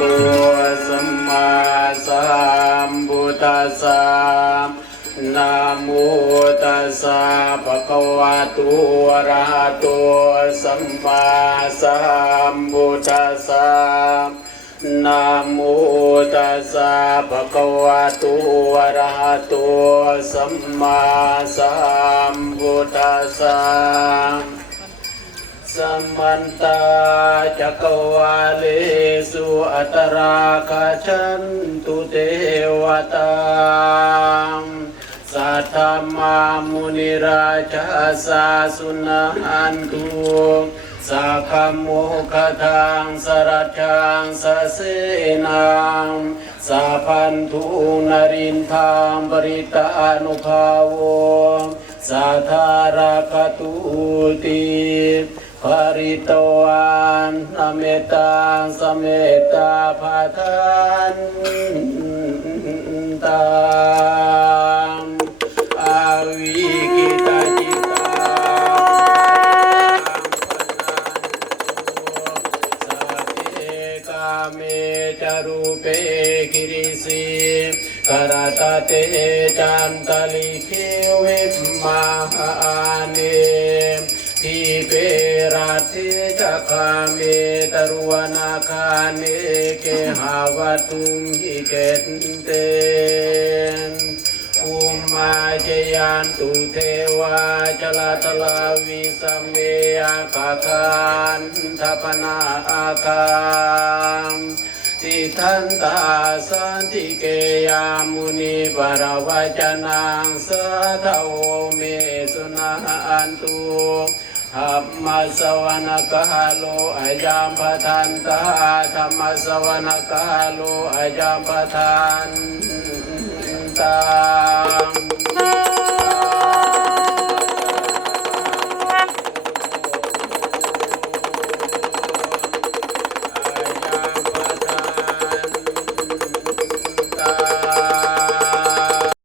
โตสัมมาสัมพุทธัสสะนะโมตัสสะภะคะวะโตอะระหะโตสัมมาสัมพุทธัสสะนะโมตัสสะภะคะวะโตอะระหะโตสัมมาสัมพุทธัสสะสัมมันตาจักวาลี อัตราคาชันตุเทวตาสัทธามามุนิราชาสาสุนันตุสักขโมคทังสรัจจังสเสนังสัพันธุนรินทางบริตานุภาวสัทธาราคตุติ ริตวันอเมตตาสเมตาภาทันตังอาวิกิตาจิตาสัพเพกาเมจารุเปกิริสิกรตเตจันตลิขิวิมมาหาเน ทิเปราติจักขามิตรวนาคาเนเกหาวตุมหิเกตเตนอุมมาเจยันตุเทวาจลาตลาวิสัมเมอาคาคันทปนาอาคาม ทิทันตาสันติเกยามุนีปรวจนังสัทโวเมสุนาอันตุธรรมสวนกาโลอายามปทันตาธรรมสวนกาโลอายามปทันตา